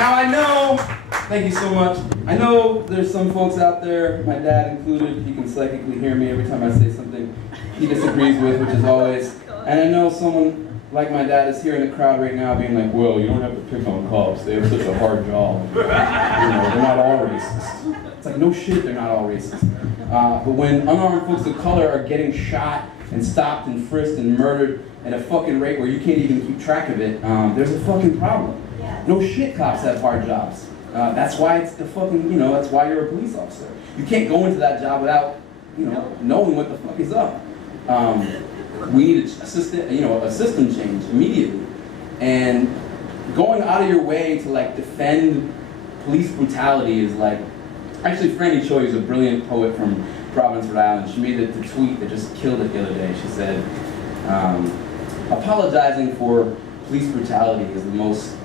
Now I know, thank you so much. I know there's some folks out there, my dad included, he can psychically hear me every time I say something he disagrees with, which is always. And I know someone like my dad is here in the crowd right now being like, well, you don't have to pick on cops, they have such a hard job. You know, they're not all racist. It's like, no shit, they're not all racist. But when unarmed folks of color are getting shot and stopped and frisked and murdered at a fucking rate where you can't even keep track of it, there's a fucking problem. No shit, cops have hard jobs. That's why it's the fucking, that's why you're a police officer. You can't go into that job without, knowing what the fuck is up. We need a system change immediately. And going out of your way to defend police brutality is actually Franny Choi is a brilliant poet from Providence, Rhode Island. She made the tweet that just killed it the other day. She said, apologizing for police brutality is the most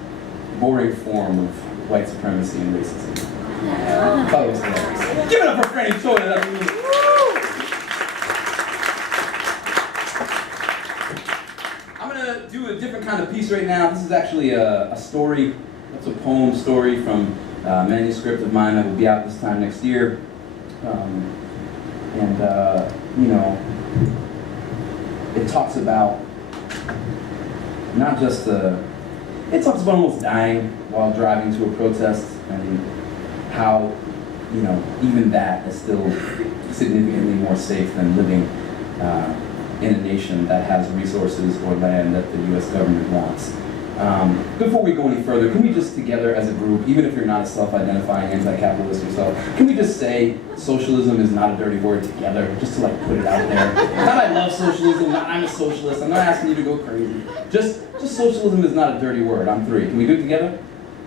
boring form of white supremacy and racism. I thought it was hilarious. Give it up for Franny Choi. I'm gonna do a different kind of piece right now. This is actually a story. It's a poem story from a manuscript of mine that will be out this time next year. It talks about not just it talks about almost dying while driving to a protest and how, even that is still significantly more safe than living in a nation that has resources or land that the U.S. government wants. Before we go any further, can we just together as a group, even if you're not a self-identifying anti-capitalist yourself, can we just say socialism is not a dirty word together, just to put it out there? Not I love socialism, not I'm a socialist, I'm not asking you to go crazy. Just socialism is not a dirty word. I'm three. Can we do it together?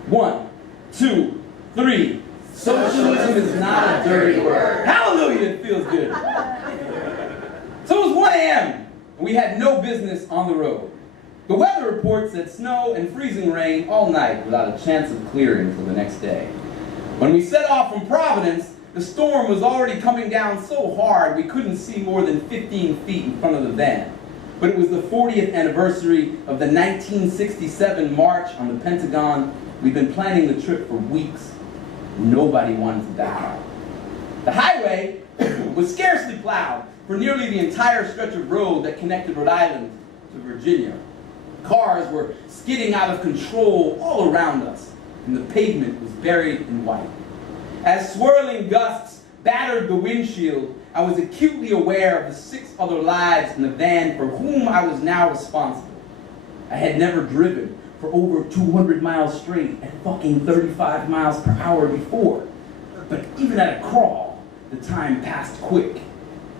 1, 2, 3. Socialism is not a dirty word. Hallelujah, it feels good. So it was 1 a.m. and we had no business on the road. The weather report said snow and freezing rain all night without a chance of clearing until the next day. When we set off from Providence, the storm was already coming down so hard we couldn't see more than 15 feet in front of the van. But it was the 40th anniversary of the 1967 March on the Pentagon. We'd been planning the trip for weeks. Nobody wanted to die. The highway was scarcely plowed for nearly the entire stretch of road that connected Rhode Island to Virginia. Cars were skidding out of control all around us, and the pavement was buried in white. As swirling gusts battered the windshield, I was acutely aware of the 6 other lives in the van for whom I was now responsible. I had never driven for over 200 miles straight at fucking 35 miles per hour before. But even at a crawl, the time passed quick.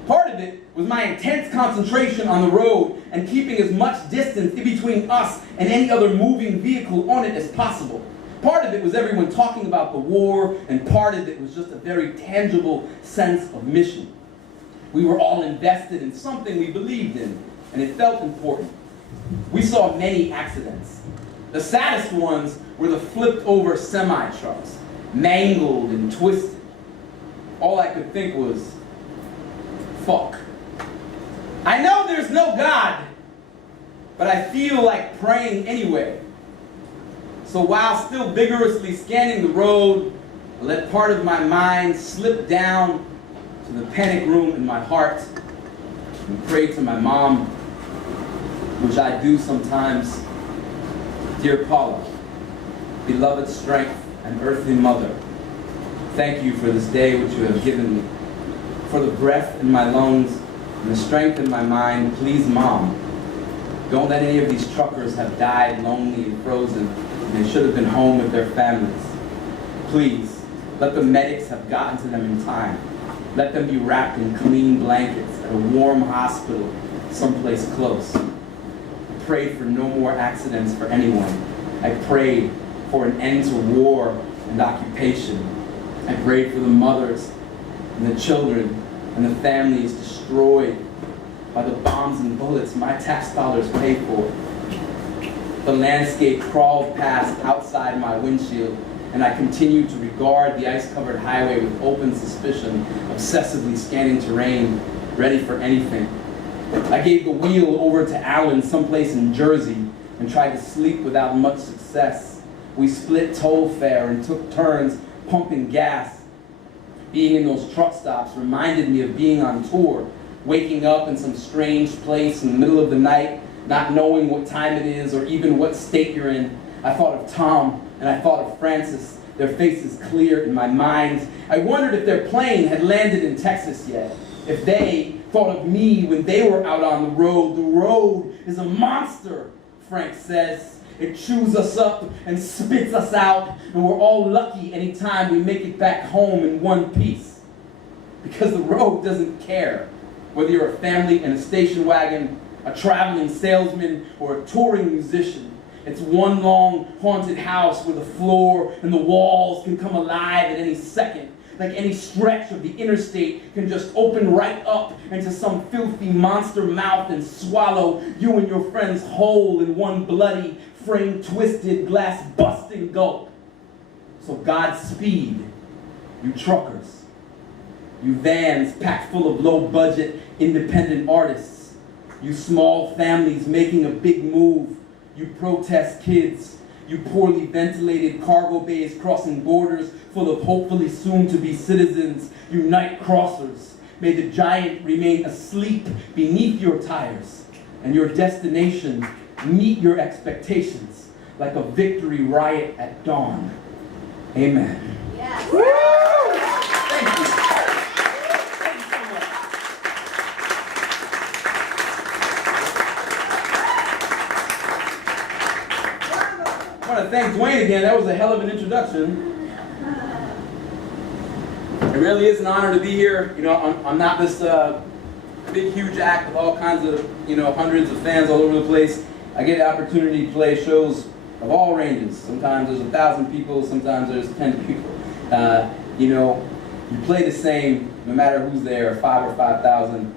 Part of it was my intense concentration on the road and keeping as much distance in between us and any other moving vehicle on it as possible. Part of it was everyone talking about the war, and part of it was just a very tangible sense of mission. We were all invested in something we believed in, and it felt important. We saw many accidents. The saddest ones were the flipped over semi-trucks, mangled and twisted. All I could think was, fuck. I know there's no God, but I feel like praying anyway. So while still vigorously scanning the road, I let part of my mind slip down to the panic room in my heart and prayed to my mom, which I do sometimes. Dear Paula, beloved strength and earthly mother, thank you for this day which you have given me. For the breath in my lungs and the strength in my mind, please, Mom, don't let any of these truckers have died lonely and frozen and they should have been home with their families. Please, let the medics have gotten to them in time. Let them be wrapped in clean blankets at a warm hospital someplace close. I prayed for no more accidents for anyone. I prayed for an end to war and occupation. I prayed for the mothers and the children and the families destroyed by the bombs and bullets my tax dollars pay for. The landscape crawled past outside my windshield, and I continued to regard the ice-covered highway with open suspicion, obsessively scanning terrain, ready for anything. I gave the wheel over to Alan someplace in Jersey and tried to sleep without much success. We split toll fare and took turns pumping gas. Being in those truck stops reminded me of being on tour, waking up in some strange place in the middle of the night, not knowing what time it is or even what state you're in. I thought of Tom and I thought of Francis, their faces clear in my mind. I wondered if their plane had landed in Texas yet, if they thought of me when they were out on the road. The road is a monster, Frank says. It chews us up and spits us out, and we're all lucky anytime we make it back home in one piece. Because the road doesn't care whether you're a family in a station wagon, a traveling salesman, or a touring musician. It's one long haunted house where the floor and the walls can come alive at any second. Like any stretch of the interstate can just open right up into some filthy monster mouth and swallow you and your friends whole in one bloody, frame-twisted, glass-busting gulp. So Godspeed, you truckers. You vans packed full of low-budget, independent artists. You small families making a big move. You protest kids. You poorly ventilated cargo bays crossing borders full of hopefully soon-to-be citizens. You night crossers. May the giant remain asleep beneath your tires, and your destination meet your expectations like a victory riot at dawn. Amen. Yes. Woo! Thank you. Thank you so much. I want to thank Dwayne again. That was a hell of an introduction. It really is an honor to be here. You know, I'm not this big, huge act with all kinds of, hundreds of fans all over the place. I get the opportunity to play shows of all ranges. Sometimes there's 1,000 people, sometimes there's 10 people. You play the same no matter who's there, 5 or 5,000.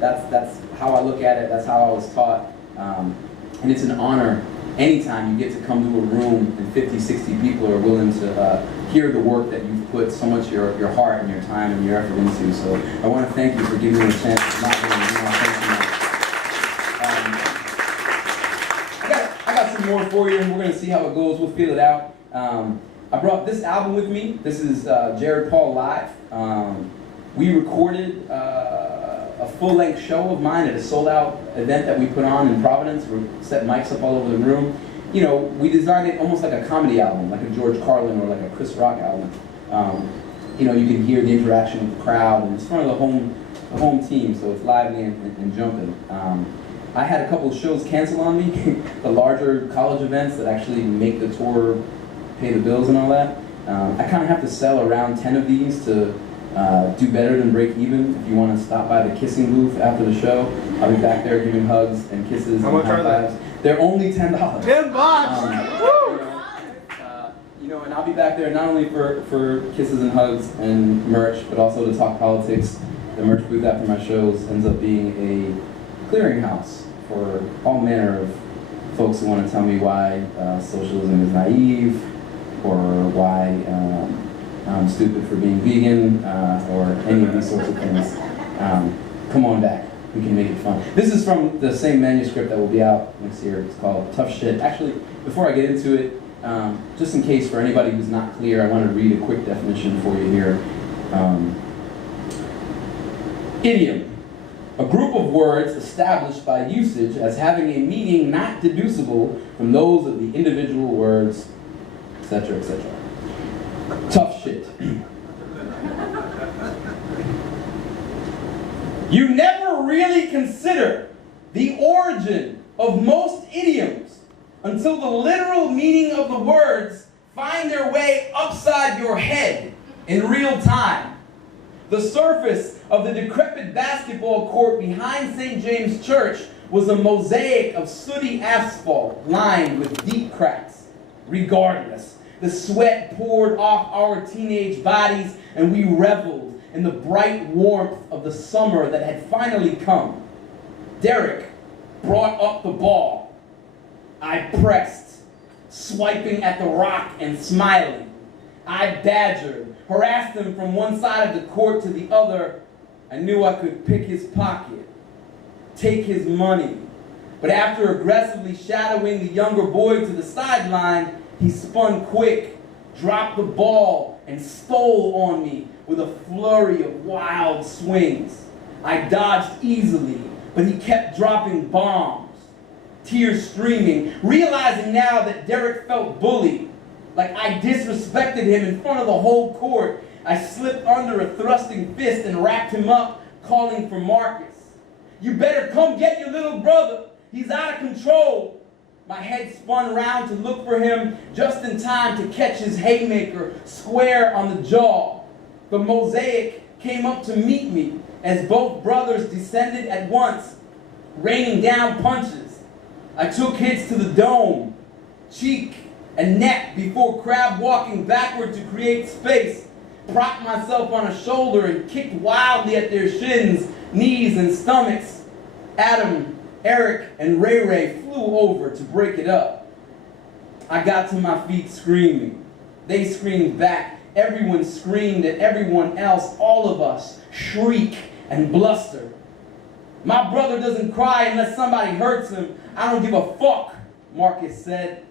That's how I look at it, that's how I was taught. And it's an honor anytime you get to come to a room and 50, 60 people are willing to hear the work that you've put so much your heart and your time and your effort into. So I want to thank you for giving me a chance to not I got some more for you, and we're going to see how it goes. We'll feel it out. I brought this album with me. This is Jared Paul Live. We recorded a full-length show of mine at a sold-out event that we put on in Providence. We set mics up all over the room. We designed it almost like a comedy album, like a George Carlin or like a Chris Rock album. You can hear the interaction with the crowd, and it's in front of the home team, so it's lively and jumping. I had a couple of shows cancel on me, the larger college events that actually make the tour pay the bills and all that. I kind of have to sell around 10 of these to do better than break even. If you want to stop by the kissing booth after the show, I'll be back there giving hugs and kisses and high fives. They're only $10. $10. And I'll be back there not only for kisses and hugs and merch, but also to talk politics. The merch booth after my shows ends up being a clearinghouse for all manner of folks who want to tell me why socialism is naive, or why I'm stupid for being vegan, or any of these sorts of things. Come on back. We can make it fun. This is from the same manuscript that will be out next year. It's called Tough Shit. Actually, before I get into it, just in case for anybody who's not clear, I want to read a quick definition for you here. Idiom. A group of words established by usage as having a meaning not deducible from those of the individual words, etc., etc. Tough shit. You never really consider the origin of most idioms until the literal meaning of the words find their way upside your head in real time. The surface of the decrepit basketball court behind St. James Church was a mosaic of sooty asphalt lined with deep cracks. Regardless, the sweat poured off our teenage bodies and we reveled in the bright warmth of the summer that had finally come. Derek brought up the ball. I pressed, swiping at the rock and smiling. I badgered, harassed him from one side of the court to the other. I knew I could pick his pocket, take his money. But after aggressively shadowing the younger boy to the sideline, He spun quick, dropped the ball, and stole on me with a flurry of wild swings. I dodged easily, but he kept dropping bombs, tears streaming, realizing now that Derek felt bullied, like I disrespected him in front of the whole court. I slipped under a thrusting fist and wrapped him up, calling for Marcus. "You better come get your little brother. He's out of control." My head spun round to look for him just in time to catch his haymaker square on the jaw. The mosaic came up to meet me as both brothers descended at once, raining down punches. I took hits to the dome, cheek, and neck before crab walking backward to create space, propped myself on a shoulder and kicked wildly at their shins, knees, and stomachs. Adam, Eric, and Ray Ray flew over to break it up. I got to my feet screaming. They screamed back. Everyone screamed at everyone else. All of us shriek and bluster. "My brother doesn't cry unless somebody hurts him. I don't give a fuck," Marcus said.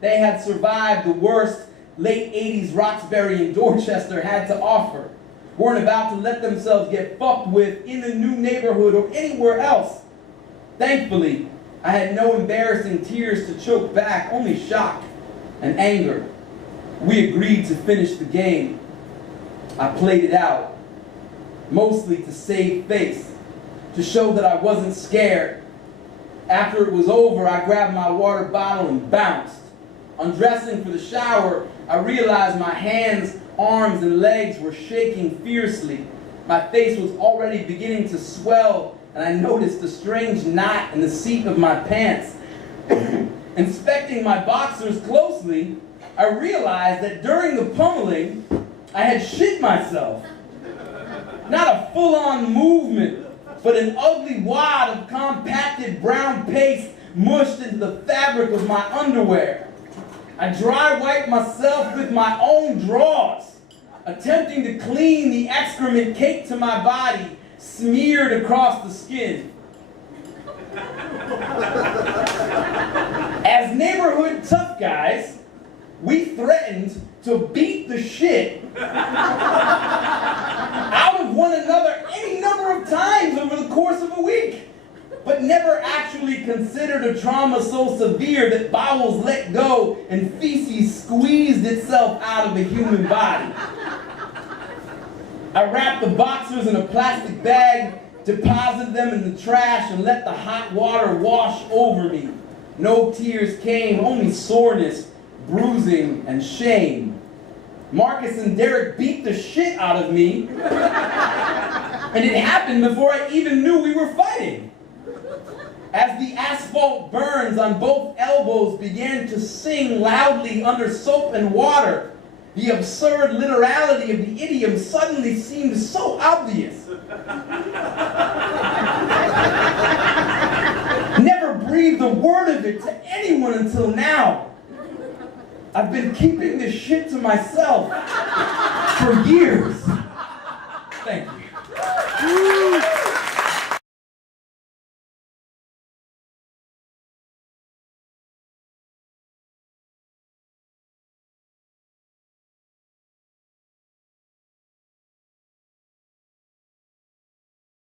They had survived the worst late 80s Roxbury and Dorchester had to offer. Weren't about to let themselves get fucked with in the new neighborhood or anywhere else. Thankfully, I had no embarrassing tears to choke back, only shock and anger. We agreed to finish the game. I played it out, mostly to save face, to show that I wasn't scared. After it was over, I grabbed my water bottle and bounced. Undressing for the shower, I realized my hands, arms, and legs were shaking fiercely. My face was already beginning to swell, and I noticed a strange knot in the seat of my pants. Inspecting my boxers closely, I realized that during the pummeling, I had shit myself. Not a full-on movement, but an ugly wad of compacted brown paste mushed into the fabric of my underwear. I dry wiped myself with my own drawers, attempting to clean the excrement caked to my body, smeared across the skin. As neighborhood tough guys, we threatened to beat the shit out of one another any number of times over the course of a week, but never actually considered a trauma so severe that bowels let go and feces squeezed itself out of a human body. I wrapped the boxers in a plastic bag, deposited them in the trash, and let the hot water wash over me. No tears came, only soreness, bruising, and shame. Marcus and Derek beat the shit out of me, and it happened before I even knew we were fighting. As the asphalt burns on both elbows began to sing loudly under soap and water, the absurd literality of the idiom suddenly seemed so obvious. Never breathed a word of it to anyone until now. I've been keeping this shit to myself for years.